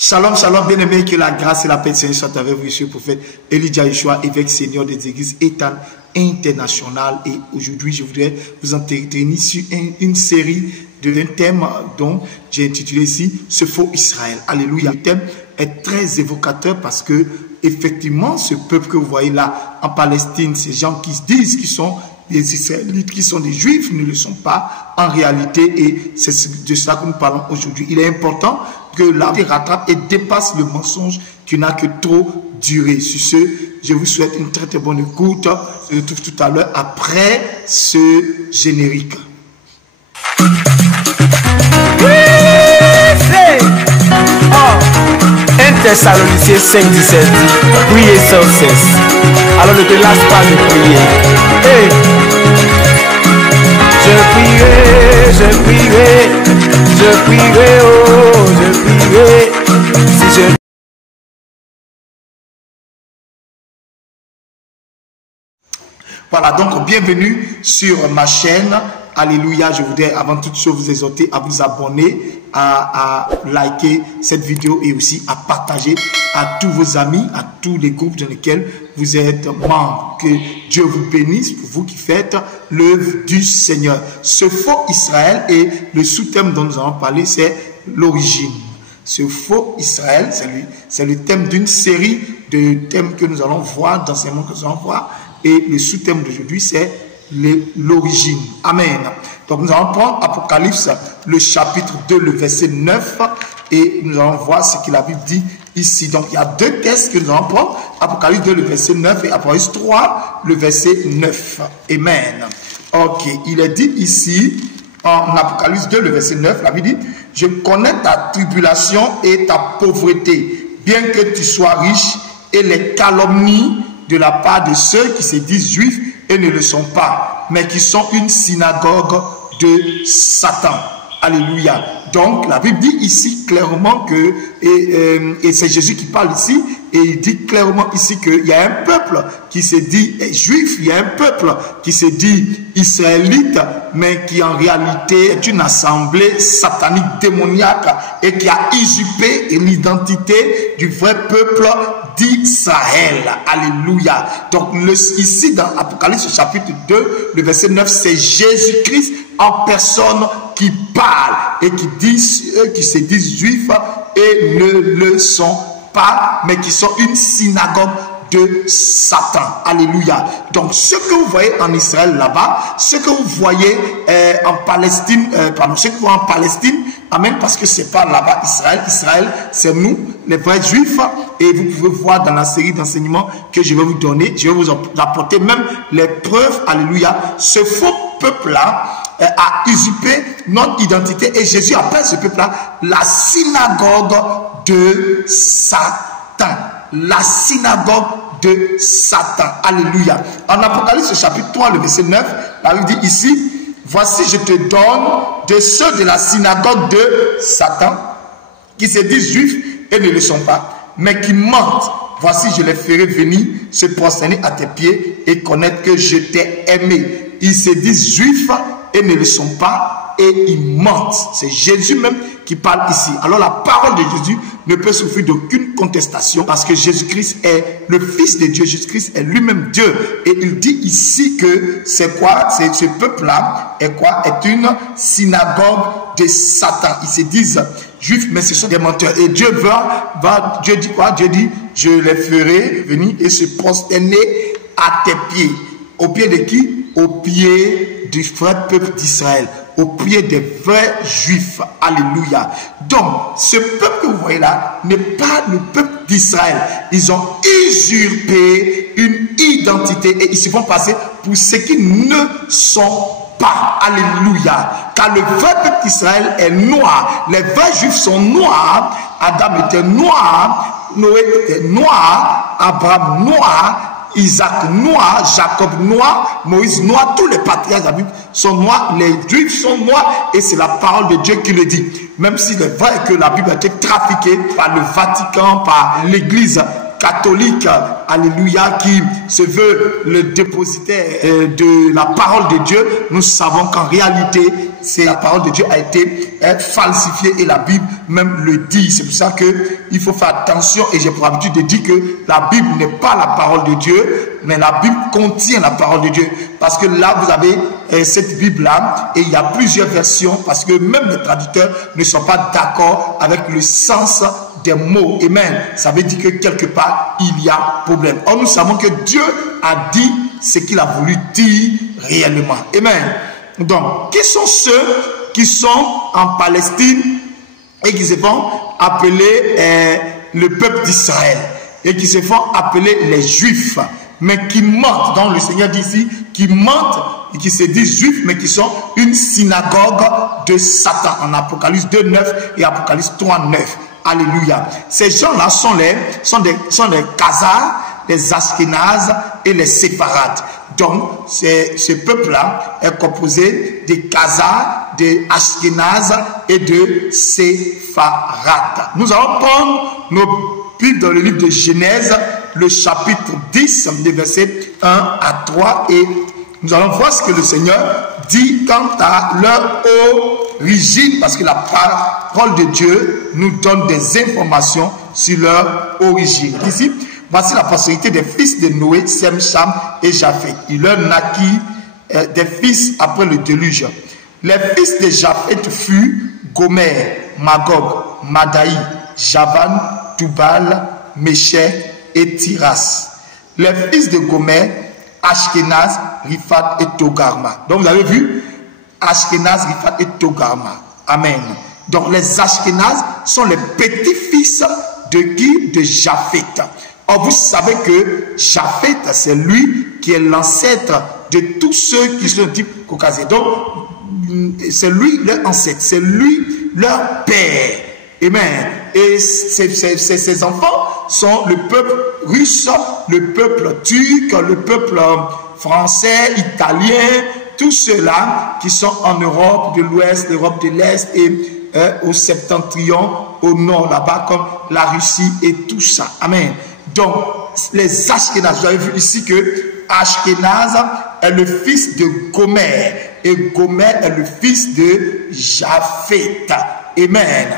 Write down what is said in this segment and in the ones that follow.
Shalom, shalom, bien-aimés, que la grâce et la paix de Seigneur soient avec vous. Je suis le prophète Elijah Yeshua, évêque seigneur des églises Ethan International. Et aujourd'hui, je voudrais vous entretenir sur une série d'un thème dont j'ai intitulé ici « Ce faux Israël ». Alléluia. Le thème est très évocateur parce que, effectivement, ce peuple que vous voyez là en Palestine, ces gens qui se disent qu'ils sont des Israélites, qui sont des Juifs, ne le sont pas en réalité, et c'est de cela que nous parlons aujourd'hui. Il est important que l'arbre rattrape et dépasse le mensonge qui n'a que trop duré. Sur ce, je vous souhaite une très très bonne écoute. Je vous retrouve tout à l'heure après ce générique. Oui, c'est 1 Thessaloniciens 5:17 dit, priez sans cesse. Alors ne te lasse pas de prier. Hey. Je prierai, oh, je prierai. Si je... Voilà, donc bienvenue sur ma chaîne. Alléluia, je voudrais avant toute chose vous exhorter à vous abonner, à liker cette vidéo et aussi à partager à tous vos amis, à tous les groupes dans lesquels vous êtes membres. Que Dieu vous bénisse pour vous qui faites l'œuvre du Seigneur. Ce faux Israël et le sous-thème dont nous allons parler, c'est l'origine. Ce faux Israël, c'est le thème d'une série de thèmes que nous allons voir, d'enseignements que nous allons voir. Et le sous-thème d'aujourd'hui, c'est l'origine. Amen. Donc nous allons prendre Apocalypse, le chapitre 2, le verset 9, et nous allons voir ce que la Bible dit ici. Donc il y a deux textes que nous allons prendre, Apocalypse 2, le verset 9, et Apocalypse 3, le verset 9. Amen. Ok, il est dit ici, en Apocalypse 2, le verset 9, la Bible dit, « Je connais ta tribulation et ta pauvreté, bien que tu sois riche, et les calomnies de la part de ceux qui se disent juifs et ne le sont pas, mais qui sont une synagogue de Satan. » Alléluia. Donc, la Bible dit ici clairement que, et c'est Jésus qui parle ici, et il dit clairement ici qu'il y a un peuple qui se dit juif, il y a un peuple qui se dit israélite, mais qui en réalité est une assemblée satanique démoniaque et qui a usurpé l'identité du vrai peuple d'Israël. Alléluia. Donc, ici dans Apocalypse chapitre 2, le verset 9, c'est Jésus-Christ en personne qui parle et qui disent, qui se disent juifs et ne le sont pas, mais qui sont une synagogue de Satan. Alléluia. Donc ce que vous voyez en Israël là-bas, ce que vous voyez en Palestine, ce que vous voyez en Palestine, amen, parce que c'est pas là-bas Israël. Israël, c'est nous, les vrais juifs, et vous pouvez voir dans la série d'enseignements que je vais vous donner, je vais vous apporter même les preuves. Alléluia. Ce faux peuple-là a usurpé notre identité et Jésus appelle ce peuple-là la synagogue de Satan. La synagogue de Satan. Alléluia. En Apocalypse chapitre 3, le verset 9, la Bible dit ici, voici je te donne de ceux de la synagogue de Satan qui se disent juifs et ne le sont pas, mais qui mentent. Voici je les ferai venir se prosterner à tes pieds et connaître que je t'ai aimé. Ils se disent juifs et ne le sont pas et ils mentent. C'est Jésus même qui parle ici. Alors la parole de Jésus ne peut souffrir d'aucune contestation parce que Jésus-Christ est le Fils de Dieu. Jésus-Christ est lui-même Dieu. Et il dit ici que c'est quoi? Ce peuple-là est quoi? Est une synagogue de Satan. Ils se disent juifs, mais ce sont des menteurs. Et Dieu Dieu dit quoi? Dieu dit, je les ferai venir et se prosterner à tes pieds. Au pied de qui? Au pied du vrai peuple d'Israël, au pied des vrais juifs. Alléluia. Donc, ce peuple que vous voyez là n'est pas le peuple d'Israël. Ils ont usurpé une identité et ils se font passer pour ceux qui ne sont pas. Alléluia. Car le vrai peuple d'Israël est noir. Les vrais juifs sont noirs. Adam était noir. Noé était noir. Abraham noir. Isaac noir, Jacob noir, Moïse noir, tous les patriarches de la Bible sont noirs, les juifs sont noirs et c'est la parole de Dieu qui le dit. Même s'il est vrai que la Bible a été trafiquée par le Vatican, par l'église catholique, alléluia, qui se veut le dépositaire de la parole de Dieu, nous savons qu'en réalité, la parole de Dieu a été falsifiée et la Bible même le dit. C'est pour ça qu'il faut faire attention, et j'ai pour habitude de dire que la Bible n'est pas la parole de Dieu, mais la Bible contient la parole de Dieu. Parce que là, vous avez cette Bible-là, et il y a plusieurs versions, parce que même les traducteurs ne sont pas d'accord avec le sens des mots. Amen. Ça veut dire que quelque part, il y a problème. Or, nous savons que Dieu a dit ce qu'il a voulu dire réellement. Amen. Donc, qui sont ceux qui sont en Palestine et qui se font appeler le peuple d'Israël et qui se font appeler les Juifs, mais qui mentent, donc le Seigneur dit ici, qui mentent et qui se disent Juifs, mais qui sont une synagogue de Satan, en Apocalypse 2:9 et Apocalypse 3:9. Alléluia. Ces gens-là sont des Khazars, les Ashkénazes et les Séfarades. Donc, ce peuple-là est composé des Khazars, des Ashkénazes et de Séfarades. Nous allons prendre nos Bibles dans le livre de Genèse, le chapitre 10, des versets 1 à 3, et nous allons voir ce que le Seigneur dit quant à leur origine, parce que la parole de Dieu nous donne des informations sur leur origine. Ici, voici la postérité des fils de Noé, Sem, Cham et Japheth. Il leur naquit des fils après le déluge. Les fils de Japheth furent Gomer, Magog, Madaï, Javan, Tubal, Méchec et Tiras. Les fils de Gomer, Ashkenaz, Riphat et Togarma. Donc vous avez vu, Ashkenaz, Riphat et Togarma. Amen. Donc les Ashkenaz sont les petits-fils de qui? De Japheth. Or vous savez que Japheth, c'est lui qui est l'ancêtre de tous ceux qui sont de type caucasien. Donc c'est lui leur ancêtre, c'est lui leur père. Amen. Et ces enfants sont le peuple russe, le peuple turc, le peuple français, italien, tous ceux-là qui sont en Europe de l'Ouest, l'Europe de l'Est et au septentrion, au nord là-bas, comme la Russie et tout ça. Amen. Donc, les Ashkénazes, vous avez vu ici que Ashkénaz est le fils de Gomer et Gomer est le fils de Japheth. Amen.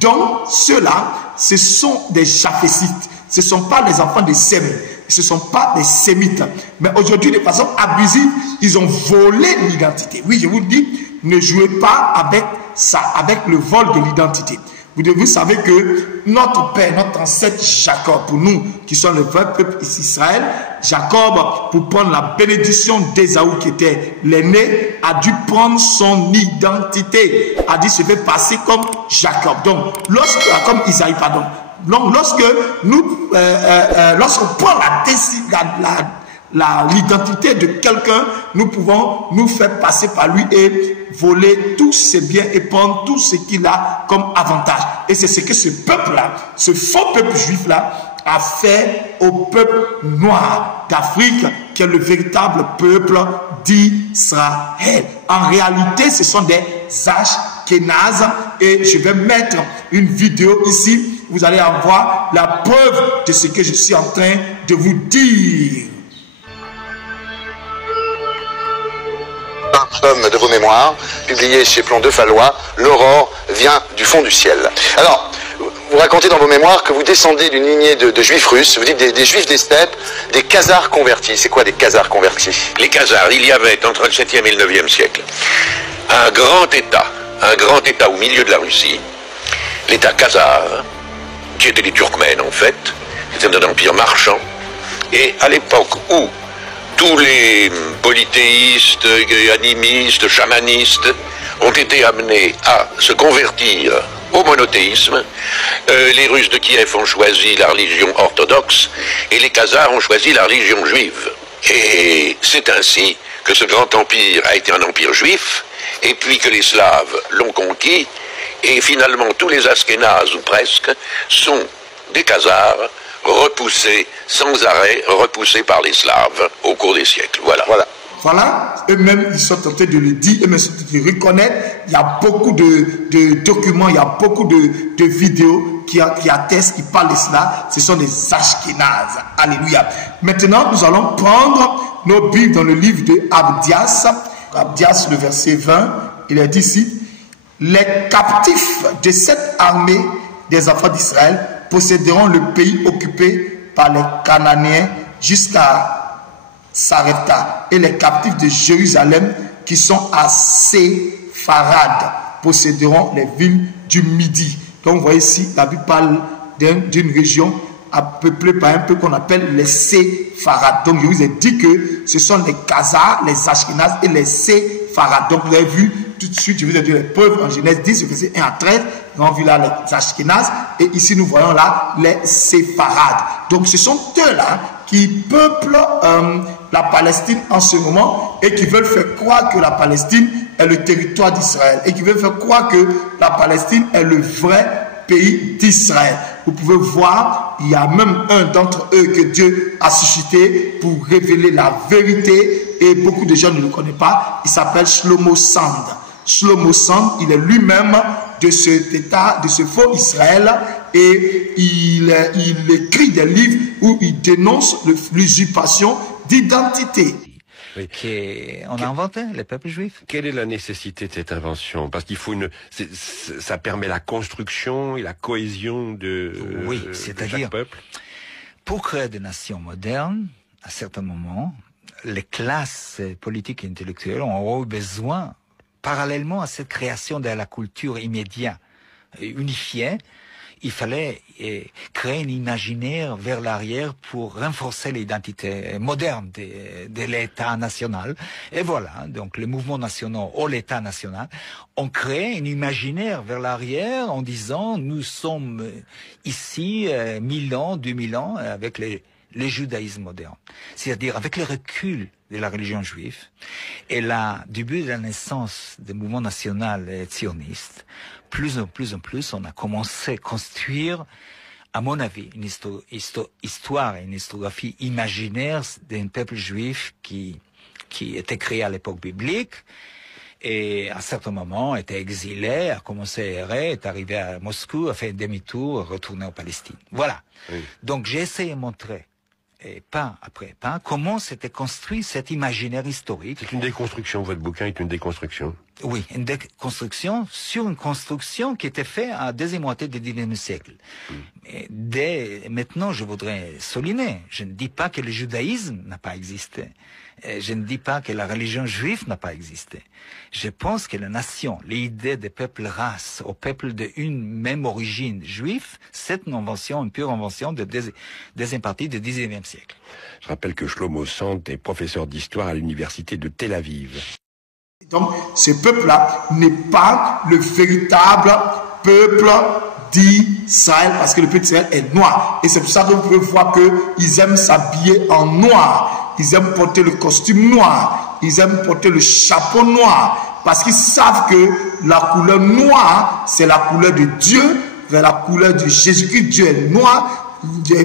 Donc, ceux-là, ce sont des Japhétites. Ce ne sont pas les enfants de Sem. Ce ne sont pas des Sémites. Mais aujourd'hui, de façon abusive, ils ont volé l'identité. Oui, je vous dis, ne jouez pas avec ça, avec le vol de l'identité. Vous savez que notre père, notre ancêtre Jacob, pour nous qui sommes le vrai peuple Israël, Jacob, pour prendre la bénédiction d'Ésaü qui était l'aîné, a dû prendre son identité, a dit se fait passer comme Jacob. Donc, comme Isaïe, pardon. Donc, lorsqu'on prend l'identité de quelqu'un, nous pouvons nous faire passer par lui et voler tous ses biens et prendre tout ce qu'il a comme avantage. Et c'est ce que ce peuple-là, ce faux peuple juif-là, a fait au peuple noir d'Afrique, qui est le véritable peuple d'Israël. En réalité, ce sont des Ashkénazes, et je vais mettre une vidéo ici. Vous allez avoir la preuve de ce que je suis en train de vous dire. Tome de vos mémoires, publié chez Plomb de Fallois, l'aurore vient du fond du ciel. Alors, vous racontez dans vos mémoires que vous descendez d'une lignée de juifs russes, vous dites des juifs des steppes, des Khazars convertis. C'est quoi des Khazars convertis? Les Khazars, il y avait entre le 7e et le 9e siècle un grand État au milieu de la Russie, l'État khazar, qui était des Turkmènes en fait, c'était un empire marchand, et à l'époque où tous les polythéistes, animistes, chamanistes ont été amenés à se convertir au monothéisme. Les Russes de Kiev ont choisi la religion orthodoxe et les Khazars ont choisi la religion juive. Et c'est ainsi que ce grand empire a été un empire juif, et puis que les Slaves l'ont conquis, et finalement tous les Ashkénazes, ou presque, sont des Khazars, repoussés sans arrêt, repoussés par les Slaves au cours des siècles. Voilà. voilà, eux-mêmes, ils sont tentés de le dire, eux-mêmes sont tentés de le reconnaître. Il y a beaucoup de documents, il y a beaucoup de vidéos qui attestent, qui parlent de cela. Ce sont des Ashkénazes. Alléluia. Maintenant, nous allons prendre nos Bibles dans le livre de Abdias. Abdias, le verset 20, il est dit ici, les captifs de cette armée des enfants d'Israël posséderont le pays occupé par les Cananéens jusqu'à Sarepta, et les captifs de Jérusalem qui sont à Sepharad posséderont les villes du Midi. Donc vous voyez ici, la Bible parle d'une région peuplée par un peuple qu'on appelle les Sepharad. Donc je vous ai dit que ce sont les Khazars, les Ashkénazes et les Sepharad. Donc vous avez vu tout de suite, je vous ai dit les preuves en Genèse 10, verset 1 à 13. Nous avons vu là les Ashkénazes et ici nous voyons là les Sepharad. Donc ce sont eux-là qui peuplent la Palestine en ce moment et qui veulent faire croire que la Palestine est le territoire d'Israël et qui veulent faire croire que la Palestine est le vrai pays d'Israël. Vous pouvez voir, il y a même un d'entre eux que Dieu a suscité pour révéler la vérité et beaucoup de gens ne le connaissent pas. Il s'appelle Shlomo Sand. Shlomo Sand, il est lui-même de cet état, de ce faux Israël, et il écrit des livres où il dénonce l'usurpation d'identité. Oui. On a inventé le peuple juif. Quelle est la nécessité de cette invention? Parce qu'il faut ça permet la construction et la cohésion de chaque peuple. Pour créer des nations modernes, à certains moments, les classes politiques et intellectuelles ont eu besoin, parallèlement à cette création de la culture immédiate, unifiée, il fallait créer un imaginaire vers l'arrière pour renforcer l'identité moderne de l'État national. Et voilà, donc les mouvements nationaux ou l'État national ont créé un imaginaire vers l'arrière en disant nous sommes ici 1000 ans, 2000 ans avec le judaïsme moderne. C'est-à-dire avec le recul de la religion juive et le début de la naissance des mouvements nationaux sionistes, plus en plus, on a commencé à construire, à mon avis, une histoire et une historiographie imaginaire d'un peuple juif qui était créé à l'époque biblique et à certains moments était exilé, a commencé à errer, est arrivé à Moscou, a fait un demi-tour, retourné en Palestine. Voilà. Oui. Donc j'ai essayé de montrer, et pas après pas, comment s'était construit cet imaginaire historique. C'est une déconstruction, votre bouquin est une déconstruction. Oui, une déconstruction sur une construction qui était faite à la deuxième moitié du XIXe siècle. Et dès maintenant, je voudrais souligner, je ne dis pas que le judaïsme n'a pas existé. Je ne dis pas que la religion juive n'a pas existé. Je pense que la nation, l'idée des peuples races aux peuples d'une même origine juive, c'est une invention, une pure invention de deuxième partie du XIXe siècle. Je rappelle que Shlomo Sand est professeur d'histoire à l'université de Tel Aviv. Donc, ce peuple-là n'est pas le véritable peuple d'Israël, parce que le peuple d'Israël est noir. Et c'est pour ça que vous pouvez voir qu'ils aiment s'habiller en noir. Ils aiment porter le costume noir. Ils aiment porter le chapeau noir. Parce qu'ils savent que la couleur noire, c'est la couleur de Dieu, c'est la couleur de Jésus-Christ. Dieu est noir.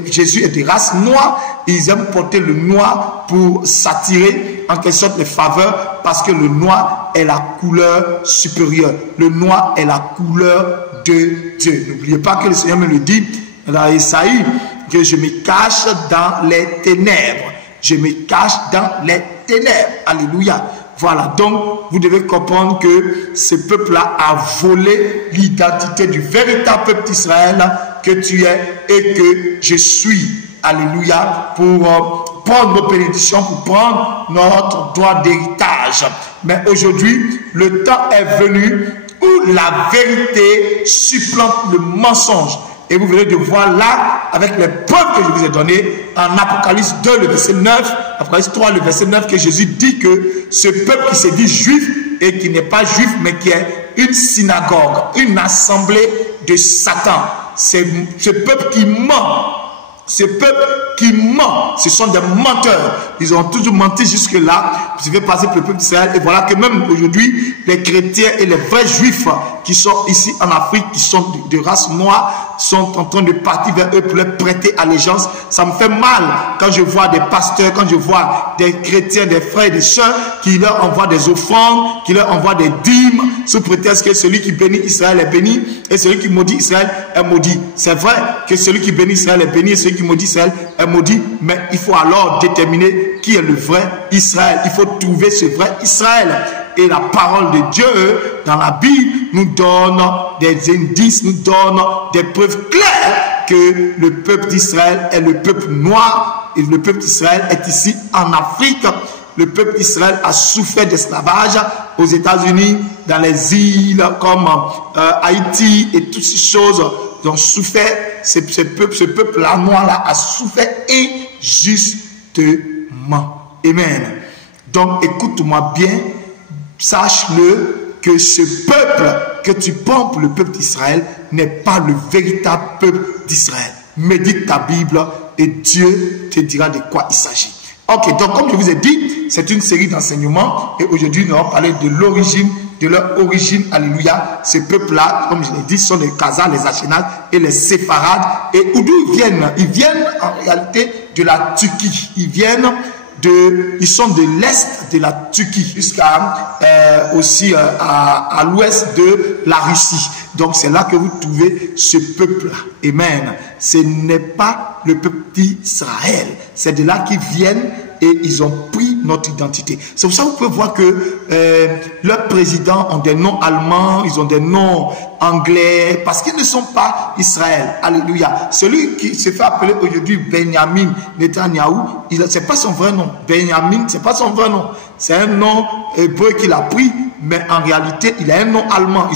Jésus est de race noire et ils aiment porter le noir pour s'attirer en quelque sorte les faveurs parce que le noir est la couleur supérieure. Le noir est la couleur de Dieu. N'oubliez pas que le Seigneur me le dit dans Isaïe que je me cache dans les ténèbres. Je me cache dans les ténèbres. Alléluia. Voilà, donc vous devez comprendre que ce peuple-là a volé l'identité du véritable peuple d'Israël que tu es et que je suis. Alléluia, pour prendre nos bénédictions, pour prendre notre droit d'héritage. Mais aujourd'hui, le temps est venu où la vérité supplante le mensonge. Et vous venez de voir là, avec les preuves que je vous ai données, en Apocalypse 2, le verset 9, Apocalypse 3, le verset 9, que Jésus dit que ce peuple qui se dit juif et qui n'est pas juif, mais qui est une synagogue, une assemblée de Satan. C'est ce peuple qui ment. Ce peuple qui ment, ce sont des menteurs. Ils ont toujours menti jusque-là. Je vais passer pour le peuple d'Israël. Et voilà que même aujourd'hui, les chrétiens et les vrais juifs qui sont ici en Afrique, qui sont de race noire, sont en train de partir vers eux pour leur prêter allégeance. Ça me fait mal quand je vois des pasteurs, quand je vois des chrétiens, des frères et des sœurs qui leur envoient des offrandes, qui leur envoient des dîmes, sous prétexte que celui qui bénit Israël est béni et celui qui maudit Israël est maudit. C'est vrai que celui qui bénit Israël est béni et celui qui maudit Israël est maudit, mais il faut alors déterminer qui est le vrai Israël. Il faut trouver ce vrai Israël. Et la parole de Dieu dans la Bible nous donne des indices, nous donne des preuves claires que le peuple d'Israël est le peuple noir et le peuple d'Israël est ici en Afrique. Le peuple d'Israël a souffert d'esclavage aux États-Unis, dans les îles comme Haïti et toutes ces choses. Ils ont souffert, ce peuple-là, noir-là, a souffert injustement. Amen. Donc, écoute-moi bien, sache-le que ce peuple que tu prends pour le peuple d'Israël n'est pas le véritable peuple d'Israël. Médite ta Bible et Dieu te dira de quoi il s'agit. Ok, donc comme je vous ai dit, c'est une série d'enseignements et aujourd'hui nous allons parler de l'origine, de leur origine, alléluia. Ce peuple-là, comme je l'ai dit, sont les Khazars, les Ashkénazes et les Séfarades. Et d'où ils viennent? Ils viennent en réalité de la Turquie. Ils sont de l'est de la Turquie jusqu'à aussi à l'ouest de la Russie. Donc c'est là que vous trouvez ce peuple-là. Amen. Ce n'est pas le peuple d'Israël. C'est de là qu'ils viennent et ils ont pris notre identité. C'est pour ça que vous pouvez voir que leurs présidents ont des noms allemands, ils ont des noms anglais, parce qu'ils ne sont pas Israël. Alléluia. Celui qui se fait appeler aujourd'hui Benjamin Netanyahou, ce n'est pas son vrai nom. Benjamin, ce n'est pas son vrai nom. C'est un nom hébreu qu'il a pris, mais en réalité, il a un nom allemand.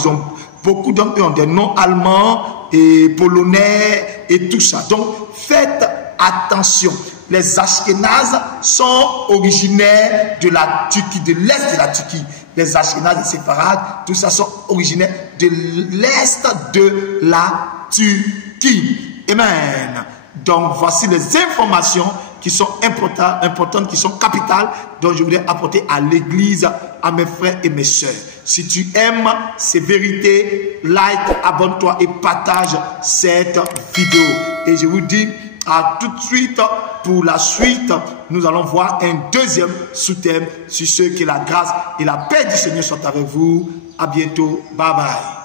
Beaucoup d'entre eux ont des noms allemands et polonais et tout ça. Donc, faites attention. Les Ashkénazes sont originaires de la Turquie, de l'est de la Turquie. Les Ashkénazes, les Séfarades, tout ça sont originaires de l'est de la Turquie. Amen. Donc, voici les informations qui sont importantes, qui sont capitales, dont je voudrais apporter à l'église, à mes frères et mes sœurs. Si tu aimes ces vérités, like, abonne-toi et partage cette vidéo. Et je vous dis à tout de suite pour la suite. Nous allons voir un deuxième sous-thème sur ce que la grâce et la paix du Seigneur sont avec vous. À bientôt. Bye bye.